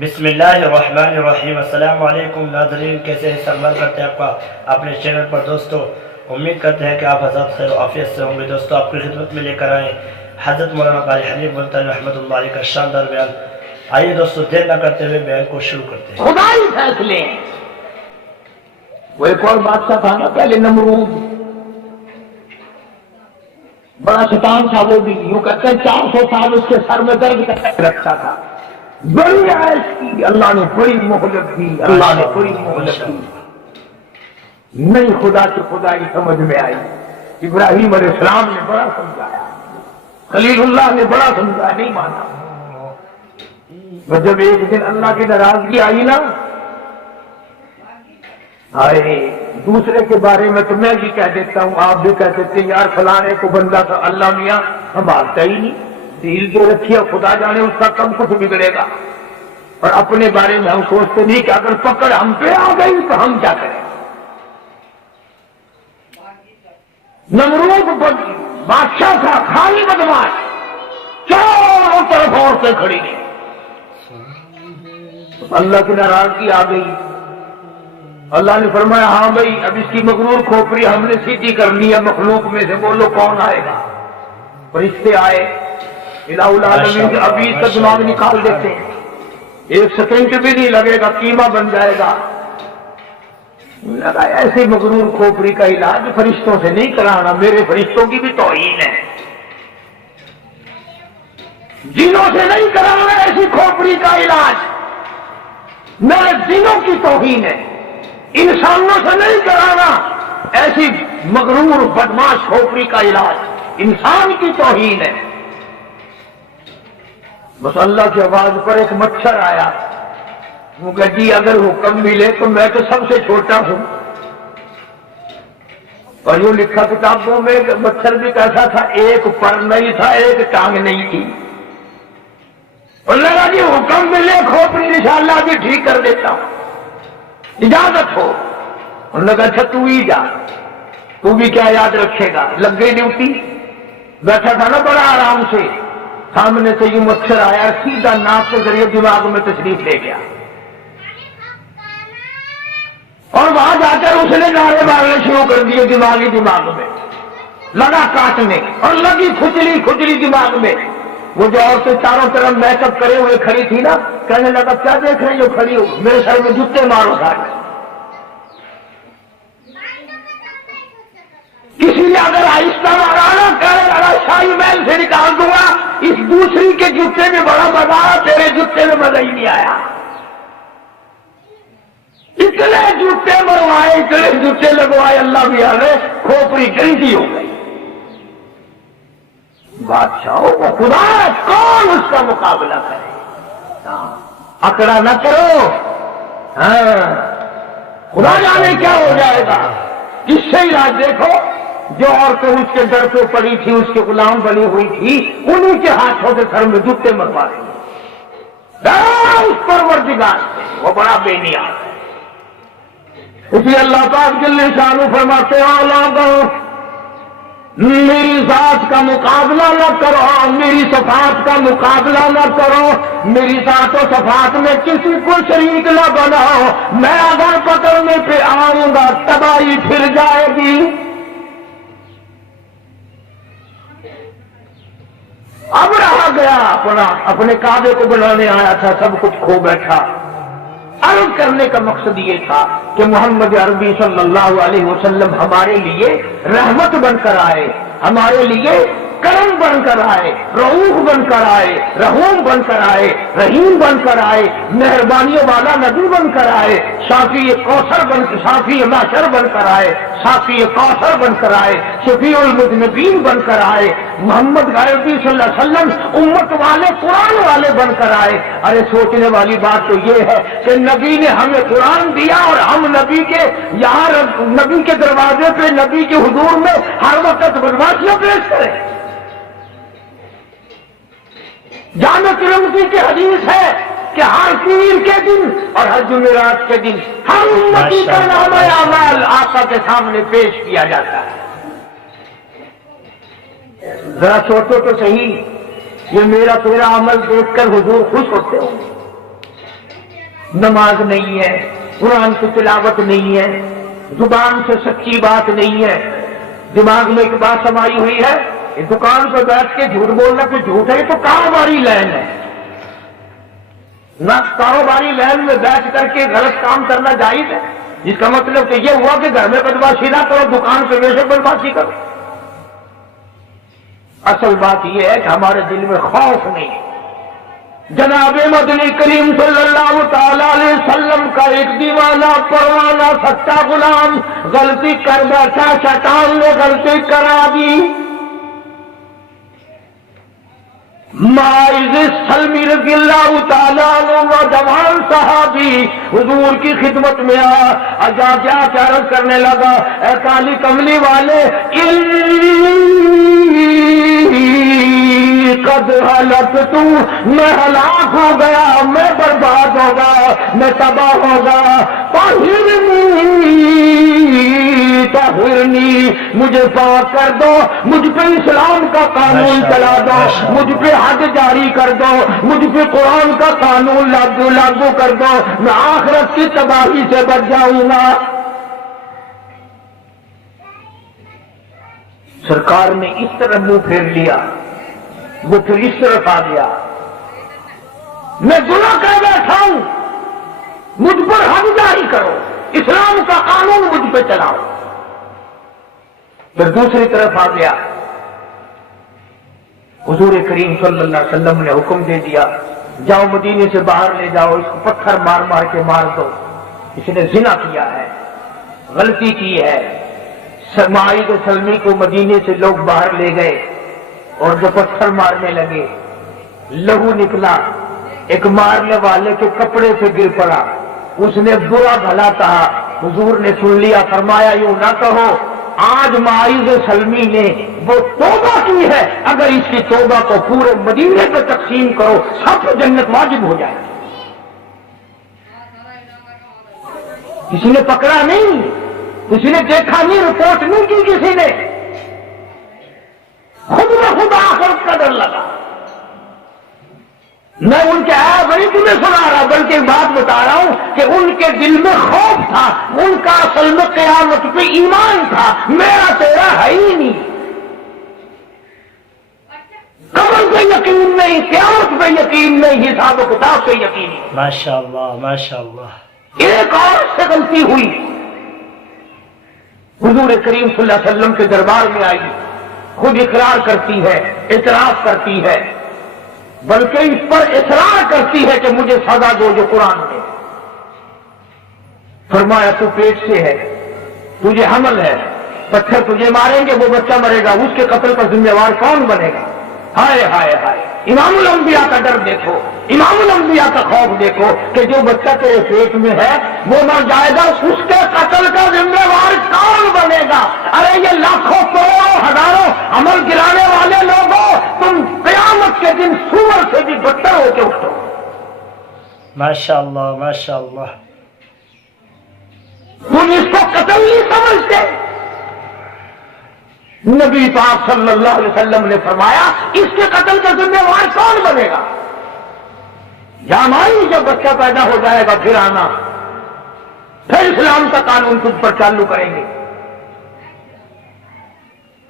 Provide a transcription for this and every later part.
بسم اللہ الرحمن الرحیم۔ السلام علیکم ناظرین، کیسے ہیں؟ استقبال کرتے ہیں آپ کا اپنے چینل پر۔ دوستو امید کرتے ہیں کہ آپ حضرات خیر و عافیت سے ہوں گے۔ دوستو آپ کی خدمت میں لے کر آئیں حضرت مولانا قاری حبیب ملتانی رحمۃ اللہ علیہ کا شاندار بیان۔ آئیے دوستو دیر نہ کرتے ہوئے بیان کو شروع کرتے ہیں۔ خدائی فیصلے ہیں۔ وہ ایک اور بادشاہ تھا نا پہلے، نمرود، بڑا شیطان تھا وہ بھی، یوں کہتے ہیں 400 سال اس کے سر میں درد کر رکھا تھا، بڑی عائش کی، اللہ نے بڑی مہلت دی، اللہ نے بڑی مہلت دی، نہیں خدا کی خدائی سمجھ میں آئی۔ ابراہیم علیہ السلام نے بڑا سمجھایا، خلیل اللہ نے بڑا سمجھایا، نہیں مانا۔ جب ایک دن اللہ کی ناراضگی آئی نا، آئے دوسرے کے بارے میں تو میں بھی کہہ دیتا ہوں، آپ بھی کہہ دیتے ہیں، یار فلانے کو بندہ تھا، اللہ میاں سنبھالتا ہی نہیں، دل جو رکھی ہے خدا جانے اس کا کم کچھ بگڑے گا، اور اپنے بارے میں ہم سوچتے نہیں کہ اگر پکڑ ہم پہ آ گئی تو ہم کیا کریں۔ نمرود بادشاہ تھا، خالی بدماش، چاروں طرف عورتیں کھڑی ہیں، اللہ کی ناراضگی آ گئی۔ اللہ نے فرمایا ہاں بھائی اب اس کی مغرور کھوپڑی ہم نے سیدھی کرنی ہے، مخلوق میں سے بولو کون آئے گا۔ فرشتے آئے، الہ العالمین سے ابھی تک دماغ نکال دیتے ہیں، ایک سیکنڈ بھی نہیں لگے گا، قیمہ بن جائے گا۔ لگا ایسے مغرور کھوپڑی کا علاج فرشتوں سے نہیں کرانا، میرے فرشتوں کی بھی توہین ہے، جنوں سے نہیں کرانا ایسی کھوپڑی کا علاج، میرے جنوں کی توہین ہے، انسانوں سے نہیں کرانا ایسی مغرور بدماش کھوپڑی کا علاج، انسان کی توہین ہے۔ بس اللہ کی آواز پر ایک مچھر آیا، وہ کہ جی اگر حکم ملے تو میں تو سب سے چھوٹا ہوں، اور یوں لکھا کتابوں میں کہ مچھر بھی کیسا تھا، ایک پر نہیں تھا، ایک ٹانگ نہیں تھی، اور لگا جی حکم ملے کھوپڑی انشاءاللہ بھی ٹھیک کر دیتا ہوں، اجازت ہو۔ انہوں نے کہا اچھا تو ہی جا، تو بھی کیا یاد رکھے گا۔ لگ گئی ڈیوٹی، بیٹھا تھا نا بڑا آرام سے، سامنے سے یہ مچھر آیا، سیدھا ناک کے ذریعے دماغ میں تشریف لے گیا، اور وہاں جا کر اس نے نعرے مارنے شروع کر دیے دماغ میں، لگا کاٹنے، اور لگی کھجلی کھجلی دماغ میں۔ وہ جو عورتیں چاروں طرف میک اپ کرے ہوئے کھڑی تھی نا، کہنے لگا کیا دیکھ رہے جو کھڑی ہو، میرے سر میں جوتے مارو سارے۔ کسی نے اگر آہستہ مارا نا، کہنے لگا شاہی محل سے نکال دوں گا، اس دوسری کے جوتے میں بڑا مزہ آیا، تیرے جوتے میں مزہ ہی نہیں آیا۔ اتنے جوتے مروائے، اتنے جوتے لگوائے، اللہ بھی آنے کھوپڑی گندی ہو گئی۔ بادشاہوں کو خدا کون اس کا مقابلہ کرے، اکڑا نہ کرو، خدا جانے کیا ہو جائے گا۔ اس سے علاج دیکھو، جو عورتیں اس کے در پہ پڑی تھی، اس کے غلام بنی ہوئی تھی، انہیں کے ہاتھوں سے سر میں جوتے مروا رہی ہیں، اس پروردگار سے وہ بڑا بے نیاز ہے۔ اس لیے اللہ پاک جل شانہ فرماتے ہیں لوگوں میری ذات کا مقابلہ نہ کرو، میری صفات کا مقابلہ نہ کرو، میری ذات و صفات میں کسی کو شریک نہ بناؤ، میں اگر پکڑنے پہ آؤں گا تباہی پھر جائے گی۔ اب رہا گیا اپنے کعبے کو بنانے آیا تھا، سب کچھ کھو بیٹھا۔ عرض کرنے کا مقصد یہ تھا کہ محمد عربی صلی اللہ علیہ وسلم ہمارے لیے رحمت بن کر آئے، ہمارے لیے کرم بن کر آئے، رؤوف بن کر آئے، رحوم بن کر آئے، رحیم بن کر آئے، مہربانیوں والا نبی بن کر آئے، شافی کوثر شافی معشر بن کر آئے، شافی کوثر بن کر آئے، شفیع المذنبین بن کر آئے، محمد عربی صلی اللہ علیہ وسلم امت والے قرآن والے بن کر آئے۔ ارے سوچنے والی بات تو یہ ہے کہ نبی نے ہمیں قرآن دیا، اور ہم نبی کے یہاں نبی کے دروازے پہ نبی کے حضور میں ہر وقت بدماشیاں پیش کریں۔ جامع ترمذی کی حدیث ہے کہ ہر پیر کے دن اور ہر جمعرات کے دن ہر امتی کا نامہ اعمال آقا کے سامنے پیش کیا جاتا ہے۔ ذرا سوچو تو صحیح، یہ میرا تیرا عمل دیکھ کر حضور خوش ہوتے ہوں گے، نماز نہیں ہے، قرآن کی تلاوت نہیں ہے، زبان سے سچی بات نہیں ہے، دماغ میں ایک بات سمائی ہوئی ہے کہ دکان پہ بیٹھ کے جھوٹ بولنا کوئی جھوٹ ہے، تو کاروباری لین ہے نہ، کاروباری لین میں بیٹھ کر کے غلط کام کرنا جائز ہے، جس کا مطلب کہ یہ ہوا کہ گھر میں بدماشی نہ کرو، دکان پہ ویسے بدماشی کرو۔ اصل بات یہ ہے کہ ہمارے دل میں خوف نہیں ہے۔ جناب مدنی کریم صلی اللہ تعالی علیہ وسلم کا ایک دیوانہ پروانہ سچا غلام غلطی کر بیٹھا، شیطان نے غلطی کرا دی، ماعز سلمی رضی اللہ تعالیٰ عنہ جوان صحابی حضور کی خدمت میں آ کیا عرض کرنے لگا، اے کالی کملی والے، قد ہلکت، میں ہلاک ہو گیا، میں برباد ہوگا، میں تباہ ہوگا، طہرنی، مجھے پاک کر دو، مجھ پہ اسلام کا قانون چلا دو، مجھ پہ حد جاری کر دو، مجھ پہ قرآن کا قانون لاگو کر دو، میں آخرت کی تباہی سے بچ جاؤں گا۔ سرکار نے اس طرح منہ پھیر لیا، وہ پھر اس طرف آ گیا، میں گناہ کر بیٹھا ہوں، مجھ پر حد جاری کرو، اسلام کا قانون مجھ پہ چلاؤ۔ پھر دوسری طرف آ گیا، حضور کریم صلی اللہ علیہ وسلم نے حکم دے دیا، جاؤ مدینے سے باہر لے جاؤ، اس کو پتھر مار مار کے مار دو، اس نے زنا کیا ہے، غلطی کی ہے۔ سماعد سلمی کو مدینے سے لوگ باہر لے گئے اور جو پتھر مارنے لگے، لہو نکلا، ایک مارنے والے کے کپڑے سے گر پڑا، اس نے برا بھلا کہا، حضور نے سن لیا، فرمایا یوں نہ کہو، آج ماعز سلمی نے وہ توبہ کی ہے، اگر اس کی توبہ کو پورے مدینے پہ تقسیم کرو، سب کو جنت واجب ہو جائے۔ کسی نے پکڑا نہیں، کسی نے دیکھا نہیں، رپورٹ نہیں کی کسی نے، خود بخود آخرت کا ڈر لگا۔ میں ان کے بڑی تمہیں سنا رہا، بلکہ ایک بات بتا رہا ہوں کہ ان کے دل میں خوف تھا، ان کا اصل میں قیامت پہ ایمان تھا، میرا تیرا ہے ہی نہیں، قبر پہ یقین نہیں، قیامت پہ یقین نہیں، حساب و کتاب پہ یقین نہیں۔ ماشاءاللہ ماشاءاللہ۔ ایک اور سے غلطی ہوئی، حضور کریم صلی اللہ علیہ وسلم کے دربار میں آئی، خود اقرار کرتی ہے، اعتراف کرتی ہے، بلکہ اس پر اصرار کرتی ہے کہ مجھے سزا دو جو قرآن میں۔ فرمایا تو پیٹ سے ہے، تجھے حمل ہے، پتھر تجھے ماریں گے، وہ بچہ مرے گا، اس کے قتل کا ذمہ دار کون بنے گا؟ ہائے ہائے ہائے، امام الانبیاء کا ڈر دیکھو، امام الانبیاء کا خوف دیکھو کہ جو بچہ تیرے پیٹ میں ہے وہ مر جائے گا، اس کے قتل کا ذمہ دار کون بنے گا؟ ارے یہ لاکھوں کروڑوں ہزاروں عمل گرانے والے لوگوں، تم قیامت کے دن سور سے بھی بدتر ہو کے اٹھو۔ ماشاءاللہ ماشاءاللہ۔ تم اس کو قتل نہیں سمجھتے؟ نبی پاک صلی اللہ علیہ وسلم نے فرمایا اس کے قتل کا ذمہ دار کون بنے گا؟ جامعی جب بچہ پیدا ہو جائے گا پھر آنا، پھر اسلام کا قانون تجھ پر چالو کریں گے۔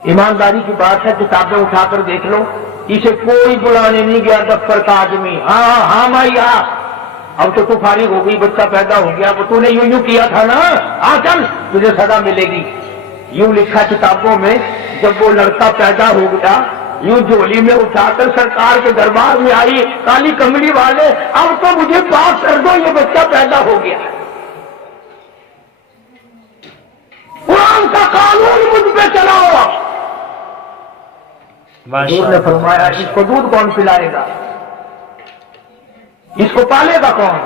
ایمانداری کی بات ہے، کتابیں اٹھا کر دیکھ لو، اسے کوئی بلانے نہیں گیا دفتر کا آدمی، ہاں ہاں بھائی ہاں، اب تو فارغ ہو گئی، بچہ پیدا ہو گیا، وہ تو نے یوں کیا تھا نا، آ چل تجھے سزا ملے گی۔ یوں لکھا کتابوں میں، جب وہ لڑکا پیدا ہو گیا، یوں جھولی میں اٹھا کر سرکار کے دربار میں آئی، کالی کملی والے اب تو مجھے پاک کر دو، یہ بچہ پیدا ہو گیا، قرآن کا قانون مجھ پہ چلاؤ۔ حضور نے فرمایا اس کو دودھ کون پلائے گا، اس کو پالے گا کون؟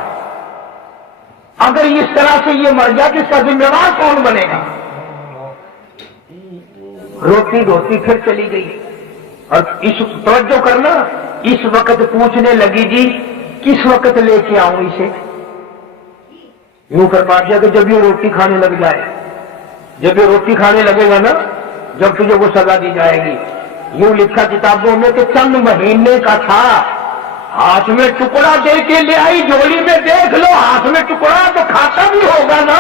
اگر اس طرح سے یہ مر گیا تو اس کا ذمہ دار کون بنے گا؟ روتی روتی پھر چلی گئی، اور اس توجہ کرنا، اس وقت پوچھنے لگی جی کس وقت لے کے آؤں اسے؟ یوں فرما دیا کہ جب یہ روٹی کھانے لگ جائے، جب یہ روٹی کھانے لگے گا نا، جب تجھے وہ سزا دی جائے گی۔ یوں لکھا کتابوں میں کہ چند مہینے کا تھا، ہاتھ میں ٹکڑا دے کے لے آئی، جھولی میں دیکھ لو ہاتھ میں ٹکڑا تو کھاتا بھی ہوگا نا۔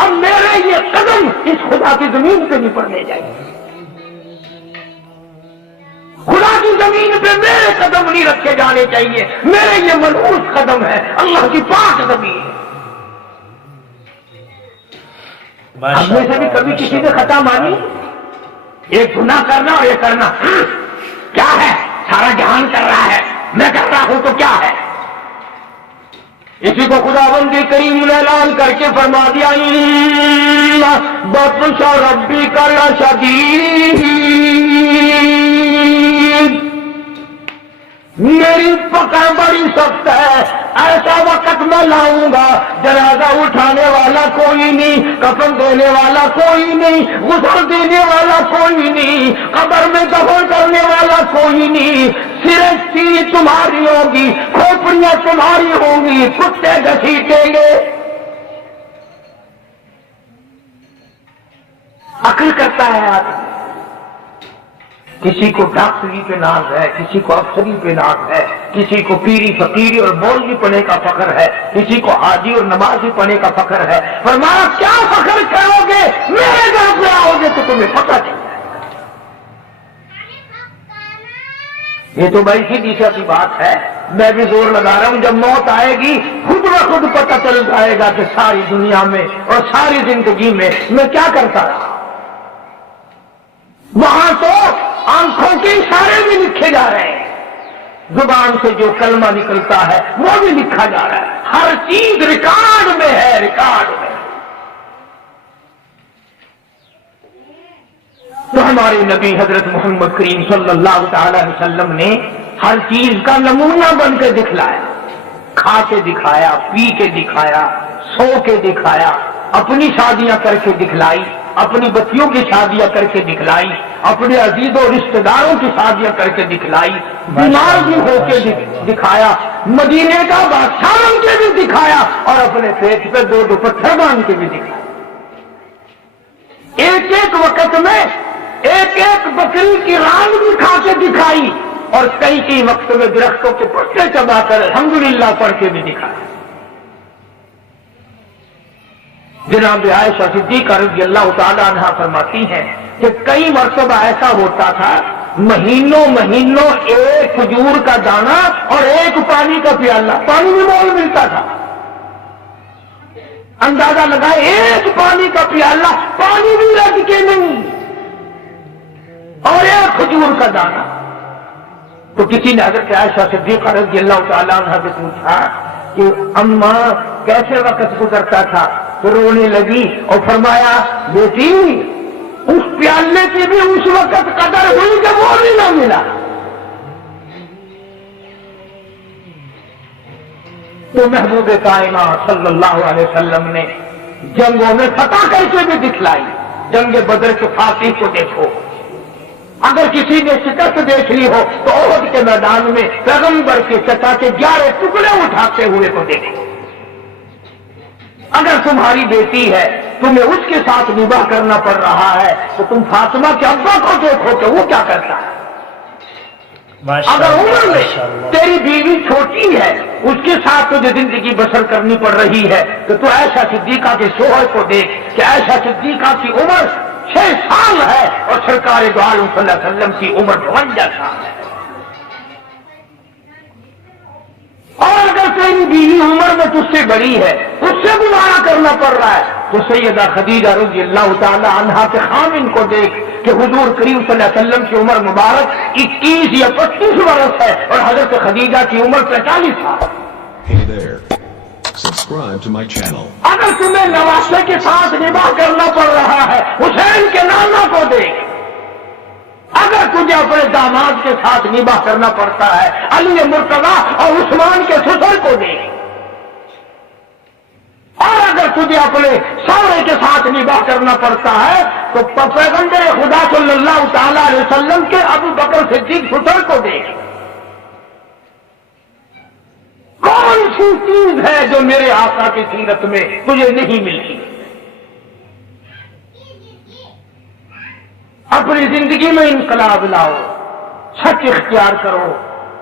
اب میرے یہ قدم اس خدا کی زمین پہ نہیں پڑنے جائیں گے، خدا کی زمین پہ میرے قدم نہیں رکھے جانے چاہیے، میرے یہ منحوس قدم ہے، اللہ کی پاک زمین۔ ہم میں سے بھی کبھی کسی نے خطا مانی؟ ایک گناہ کرنا اور یہ کرنا کیا ہے؟ سارا جہان کر رہا ہے، میں کر رہا ہوں تو کیا ہے؟ اسی کو خداوند کریم نے اعلان کر کے فرما دیا بطش ربک لشدید، میری پکڑ بڑی سخت ہے، ایسا وقت میں لاؤں گا جنازہ اٹھانے والا کوئی نہیں، کفن دینے والا کوئی نہیں، غسل دینے والا کوئی نہیں، قبر میں دفن کرنے والا کوئی نہیں، صرف چیز تمہاری ہوگی، کھوپڑیاں تمہاری ہوں گی، کتے گھسیٹیں گے۔ عقل کرتا ہے آدمی، کسی کو ڈاکٹری پہ ناز ہے، کسی کو افسری پہ ناز ہے، کسی کو پیری فقیری اور مولوی پنے کا فخر ہے، کسی کو حاجی اور نمازی پنے کا فخر ہے۔ فرمایا کیا فخر کرو گے؟ میرے گھر پہ آؤ گے تو تمہیں پتہ چل جائے گا۔ یہ تو بڑی سیدھی سی بات ہے، میں بھی زور لگا رہا ہوں، جب موت آئے گی خود بخود پتہ چل جائے گا کہ ساری دنیا میں اور ساری زندگی میں میں کیا کرتا رہا۔ وہاں تو آنکھوں کے اشارے بھی لکھے جا رہے ہیں، زبان سے جو کلمہ نکلتا ہے وہ بھی لکھا جا رہا ہے، ہر چیز ریکارڈ میں ہے، ریکارڈ میں۔ تو ہمارے نبی حضرت محمد کریم صلی اللہ تعالی علیہ وسلم نے ہر چیز کا نمونہ بن کے دکھلایا، کھا کے دکھایا، پی کے دکھایا، سو کے دکھایا، اپنی شادیاں کر کے دکھلائی، اپنی بچیوں کی شادیاں کر کے دکھلائی، اپنے عزیز و رشتہ داروں کی شادیاں کر کے دکھلائی، بیمار بھی ہو کے دکھایا، مدینے کا بادشاہ بن کے بھی دکھایا، اور اپنے پیٹ پہ دو پتھر باندھ کے بھی دکھایا۔ ایک ایک وقت میں ایک ایک بکری کی ران بھی کھا کے دکھائی، اور کئی وقت میں درختوں کے پتے چبا کر الحمدللہ پڑھ کے بھی دکھایا۔ جناب عائشہ صدیقہ رضی اللہ تعالی عنہا فرماتی ہیں کہ کئی مرتبہ ایسا ہوتا تھا، مہینوں ایک کھجور کا دانہ اور ایک پانی کا پیالہ، پانی بھی مول ملتا تھا، اندازہ لگائے ایک پانی کا پیالہ، پانی بھی رج کے نہیں، اور ایک کھجور کا دانہ۔ تو کسی نے حضرت عائشہ صدیقہ رضی اللہ تعالی عنہا سے پوچھا کہ اماں کیسے وقت گزرتا تھا؟ تو رونے لگی اور فرمایا بیٹی اس پیالے کی بھی اس وقت قدر ہوئی کہ وہ بھی نہ ملا۔ تو محبوب کائنات صلی اللہ علیہ وسلم نے جنگوں میں فتح کر کے بھی دکھلائی۔ جنگ بدر کے فاتح کو دیکھو، اگر کسی نے شکست دیکھ لی ہو تو احد کے میدان میں پیغمبر کے چچا کے 11 ٹکڑے اٹھاتے ہوئے کو دیکھو۔ اگر تمہاری بیٹی ہے، تمہیں اس کے ساتھ نباہ کرنا پڑ رہا ہے، تو تم فاطمہ کے ابا کو دیکھو کہ وہ کیا کرتا ہے۔ اگر عمر میں تیری بیوی چھوٹی ہے، اس کے ساتھ تجھے زندگی بسر کرنی پڑ رہی ہے، تو تو عائشہ صدیقہ کے شوہر کو دیکھ کہ عائشہ صدیقہ کی عمر 6 سال ہے اور سرکار دو عالم صلی اللہ علیہ وسلم کی عمر 52 سال ہے۔ اور اگر تیری بیوی عمر میں تجھ سے بڑی ہے، اس سے گزارا کرنا پڑ رہا ہے، تو سیدہ خدیجہ رضی اللہ تعالی عنہا کے خامن کو دیکھ کہ حضور کریم صلی اللہ علیہ وسلم کی عمر مبارک 21 یا 25 برس ہے اور حضرت خدیجہ کی عمر 45 سال۔ Hey there. Subscribe to my channel. اگر تمہیں نواسے کے ساتھ نباہ کرنا پڑ رہا ہے، حسین کے نانا کو دیکھ۔ اگر تجھے اپنے داماد کے ساتھ نباہ کرنا پڑتا ہے، علی مرتضیٰ اور عثمان کے سسر کو دیکھ۔ اور اگر تجھے اپنے سوہرے کے ساتھ نباہ کرنا پڑتا ہے تو پیغمبر خدا صلی اللہ تعالی علیہ وسلم کے ابو بکر صدیق سسر کو دیکھ۔ کون سی چیز ہے جو میرے آقا کی سیرت میں تجھے نہیں ملتی؟ اپنی زندگی میں انقلاب لاؤ، سچ اختیار کرو،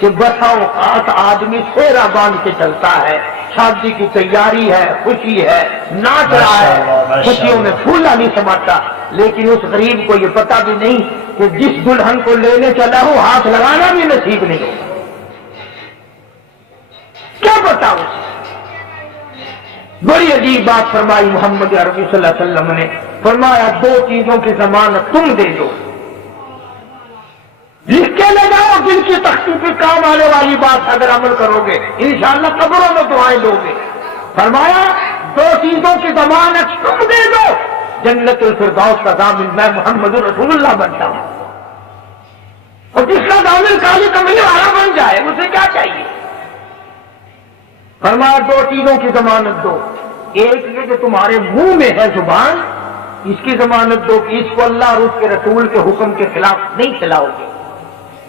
کہ بسا اوقات آدمی سیرا باندھ کے چلتا ہے، شادی کی تیاری ہے، خوشی ہے، ناچ رہا ہے، خوشیوں میں پھولا نہیں سماتا، لیکن اس غریب کو یہ پتا بھی نہیں کہ جس دلہن کو لینے چلا ہوں ہاتھ لگانا بھی نصیب نہیں ہوگا، کیا پتا اسے۔ بڑی عجیب بات فرمائی محمد عربی صلی اللہ علیہ وسلم نے، فرمایا دو چیزوں کی ضمانت تم دے دو، لکھ کے لے جاؤ جن کی تختی پہ کام آنے والی بات اگر عمل کرو گے انشاءاللہ قبروں میں دعائیں دو گے۔ فرمایا دو چیزوں کی ضمانت تم دے دو، جنت الفردوس کا ضامن میں محمد رسول اللہ بنتا ہوں، اور جس کا ضامن کالی کملی والا بن جائے اسے کیا چاہیے؟ فرمایا دو چیزوں کی ضمانت دو، ایک یہ کہ تمہارے منہ میں ہے زبان، اس کی ضمانت دو کہ اس کو اللہ اور اس کے رسول کے حکم کے خلاف نہیں چلاؤ گے،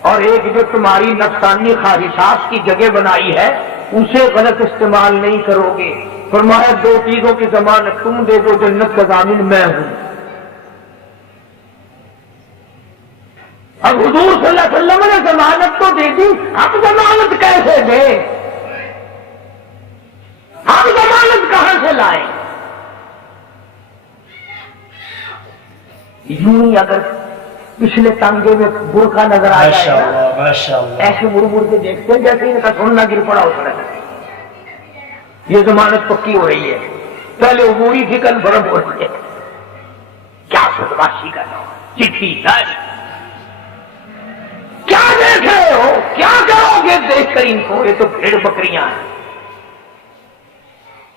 اور ایک جو تمہاری نفسانی خواہشات کی جگہ بنائی ہے اسے غلط استعمال نہیں کرو گے۔ فرمایا دو چیزوں کی ضمانت تم دے دو، جنت کا ضامن میں ہوں۔ اب حضور صلی اللہ علیہ وسلم نے ضمانت تو دے دی، اب ضمانت کیسے دے؟ ہم ضمانت کہاں سے لائیں؟ یوں ہی اگر پچھلے تانگے میں برقع نظر آ جائے نا، ایسے مڑ مڑ کے دیکھتے ہیں جیسے ان کا سونا گر پڑا ہو رہا ہے، یہ ضمانت پکی ہو رہی ہے، پہلے عبوری تھی کنفرم ہو رہی ہے، کیا بدماشی کا نام، چٹھی کیا دیکھ رہے ہو، کیا کرو گے دیکھ کر ان کو؟ یہ تو بھیڑ بکریاں ہیں۔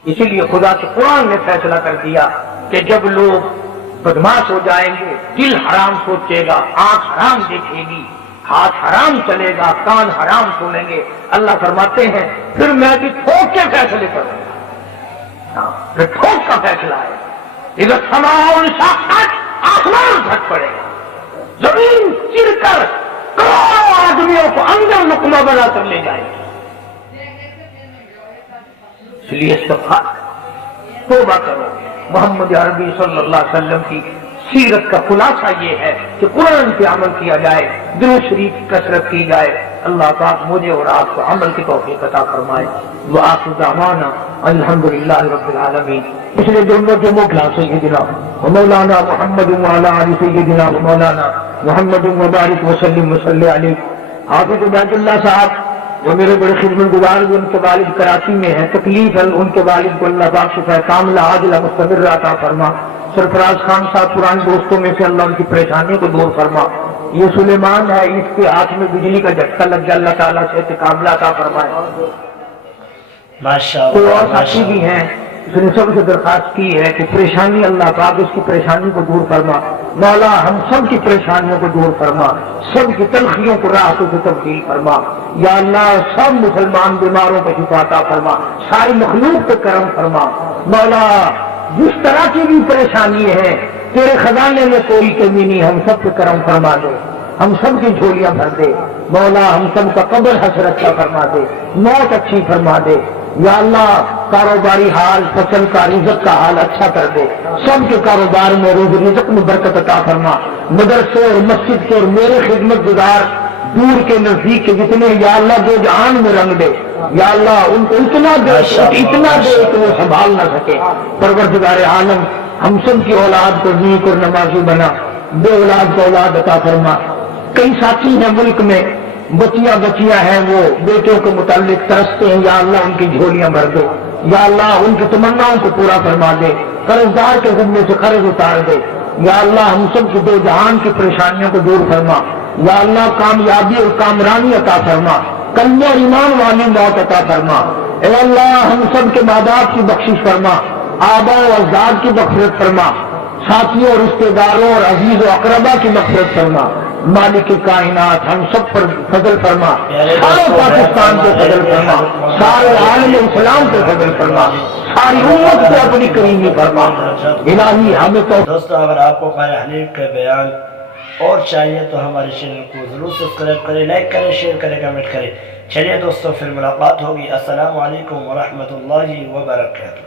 اسی لیے خدا کے قرآن نے فیصلہ کر دیا کہ جب لوگ بدماش ہو جائیں گے، دل حرام سوچے گا، آنکھ حرام دیکھے گی، ہاتھ حرام چلے گا، کان حرام سنیں گے، اللہ فرماتے ہیں پھر میں بھی ٹھوک کے فیصلے کروں گا، پھر ٹھوک کا فیصلہ ہے، اذا السماء انشقت، آسمان پھٹ پڑے گا، زمین چر کر کروڑوں آدمیوں کو اندر لقمہ بنا کر لے جائے گی۔ اس لیے استغفار توبہ کرو۔ محمد عربی صلی اللہ علیہ وسلم کی سیرت کا خلاصہ یہ ہے کہ قرآن پہ عمل کیا جائے، درود شریف کی کثرت کی جائے، اللہ پاک مجھے اور آپ کو عمل کی توفیق عطا فرمائے۔ وآخر دعوانا الحمدللہ رب العالمین۔ پچھلے جمعوں کلاس سیدنا مولانا محمد وعلی آل سیدنا مولانا محمد مبارک وسلم وصلی علیہ حافظ عبید اللہ صاحب جو میرے بڑے خدمت گزار، ان کے والد کراچی میں ہیں، تکلیف ہے، ان کے والد کو اللہ پاک شفا کاملہ عاجلہ مستمر عطا فرما۔ سرفراز خان صاحب پرانے دوستوں میں سے اللہ ان کی پریشانیوں کو دور فرما۔ یہ سلیمان ہے، اس کے ہاتھ میں بجلی کا جھٹکا لگ گیا، اللہ تعالیٰ سے کاملہ عطا فرمائے۔ کوئی اور ساتھی بھی ہیں، اس نے سب سے درخواست کی ہے کہ پریشانی اللہ پاک اس کی پریشانی کو دور فرما۔ مولا ہم سب کی پریشانیوں کو دور فرما، سب کی تلخیوں کو راحتوں سے تبدیل فرما۔ یا اللہ سب مسلمان بیماروں کو شفا عطا فرما، ساری مخلوق پہ کرم فرما۔ مولا جس طرح کی بھی پریشانی ہے تیرے خزانے میں کوئی کمی نہیں، ہم سب پہ کرم فرما دے، ہم سب کی جھولیاں بھر دے۔ مولا ہم سب کا قبر حسرت کا فرما دے، موت اچھی فرما دے۔ یا اللہ کاروباری حال، فصل کا، رزق کا حال اچھا کر دے، سب کے کاروبار میں روز رزق میں برکت عطا فرما۔ مدرسے اور مسجد کے اور میرے خدمت گزار دور کے نزدیک کے جتنے یا اللہ دو جہان میں رنگ دے، یا اللہ ان کو اتنا دے کہ وہ سنبھال نہ سکے۔ پروردگار عالم ہم سب کی اولاد کو نیک اور نمازی بنا، بے اولاد کو اولاد عطا فرما۔ کئی ساتھی ہیں ملک میں، بچیاں ہیں، وہ بیٹوں کے متعلق ترستے ہیں، یا اللہ ان کی جھولیاں بھر دے، یا اللہ ان کی تمناؤں کو پورا فرما دے، قرض دار کے ذمے سے قرض اتار دے۔ یا اللہ ہم سب کی دو جہان کی پریشانیوں کو دور فرما۔ یا اللہ کامیابی اور کامرانی عطا فرما، کلمہ اور ایمان والی موت عطا فرما۔ اے اللہ ہم سب کے ماں باپ کی بخشش فرما، آباء و اجداد کی مغفرت فرما، ساتھیوں اور رشتے داروں اور عزیز و اقربا کی مغفرت فرما۔ مالک کائنات ہم سب پر فضل فرما، سارے پاکستان پہ فضل فرما، سارے عالم اسلام پہ فضل فرما، ساری امت پہ اپنی کریمی فرما۔ الہی ہمیں تو دوستو اگر آپ کو قاری حنیف کا بیان اور چاہیے تو ہمارے چینل کو ضرور سبسکرائب کریں، لائک کریں، شیئر کریں، کمنٹ کریں۔ چلیے دوستو پھر ملاقات ہوگی۔ السلام علیکم ورحمۃ اللہ وبرکاتہ۔